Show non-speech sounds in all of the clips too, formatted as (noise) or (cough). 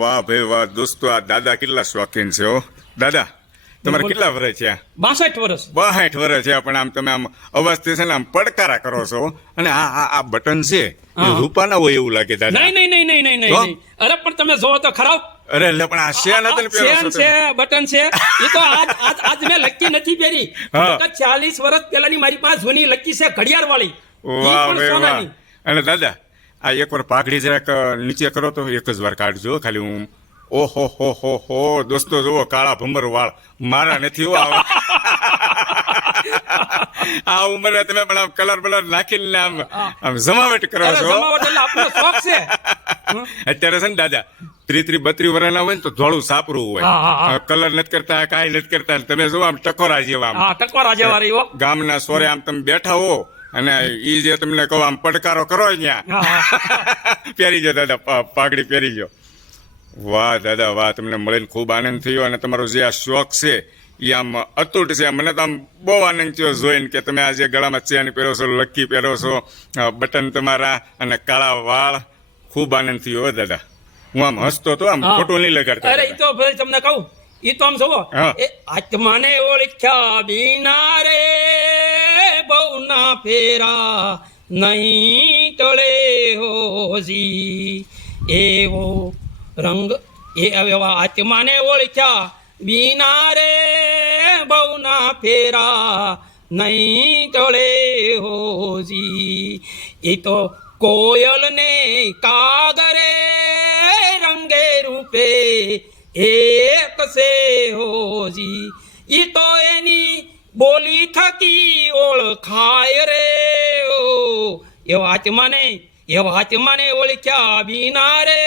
વાહ ભાઈ વાહ દોસ્તો આ દાદા કેટલા શોખીન છે હો. દાદા તમારે કેટલા વર્ષ છે બાસઠ વર્ષ. બાસઠ વર્ષ છે પણ આમ તમે આમ અવાજથી છે ને આમ પડકારા કરો છો. અને આ આ આ બટન છે રૂપાના હોય એવું લાગે દાદા. નહીં નહીં નહીં નહીં નહીં અરે પણ તમે જોવો તો ખરાબ અરે એટલે પણ આ શેન હતા ને પહેરો છો ચેન છે બટન છે. એ તો આજ આજ આજ મેં લકી નથી પહેરી. ચાલીસ વર્ષ પહેલાની મારી પાસે જૂની લકી છે ઘડિયાળ વાળી વાહ અને દાદા આ એક વાર પાઘડી જરાક નીચે કરો તો એક જ વાર કાઢજો. ખાલી હું ઓહો હો હો હો દોસ્તો જુઓ કાળા ભમર વાળ મારા નથી હો (laughs) આ ઉંમરે તમે પણ આમ કલર બલર નાખીને આમ આમ જમાવટ કરો છો. (laughs) અત્યારે છે ને દાદા ત્રી ત્રી બત્રી વર્ષના હોય ને તો ધોળું સાપરું હોય. કલર નથી કરતા કાંઈ નથી કરતા. તમે જો આમ ટકોરા જેવા આમ. ટકોરા જેવા ગામના સોરે આમ તમે બેઠા હો અને એ જે તમને કહો આમ પડકારો કરો હા. (laughs) પહેરી જો દાદા પાઘડી પહેરી જો વાહ દાદા વાહ તમને મળીને ખૂબ આનંદ થયો અને તમારો જે આ શોખ છે એ આમ અતૂટ છે. મને તો આમ બહુ આનંદ થયો જોઈને કે તમે આજે ગળામાં ચેન પહેરો છો લક્કી પહેરો છો બટન તમારા અને કાળા વાળ. ખૂબ આનંદ થયો હો દાદા. હું આમ હસતો તો આમ. ખોટું નહીં લગાડતો અરે એ તો ભાઈ તમને કહું એ તો આમ જોવો આત્માને ઓળખ્યા બીના ના ફેરા, નહીં ટળે હોજી. એવો રંગ, એ એવા આત્માને ઓળખ્યા વિના રે બહુ ના ફેરા, નહીં ટળે હોજી. એ તો કોયલ ને કાગરે રંગે રૂપે એક સે હોજી. ઈ તો બોલી થકી ઓળખાય રે ઓ. એવા આત્માને એવા આત્માને ઓળખ્યા વિના રે.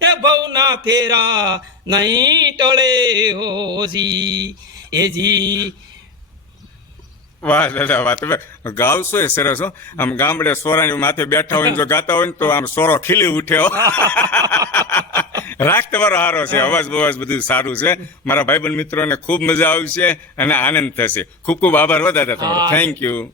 એ ભવના ફેરા નહીં ટળે હોજી એજી વાહ, દાદા, વાહ ગાવશો એ સરસ આમ ગામડે સોરાની માથે બેઠા હોય જો ગાતા હોય ને તો આમ સોરો ખીલી ઉઠ્યો રાખ તમારો હારો છે અવાજ બવાજ બધું સારું છે. મારા ભાઈબંધ મિત્રોને ખૂબ મજા આવશે અને આનંદ થશે. ખૂબ ખૂબ આભાર વધારે તમારો. Thank you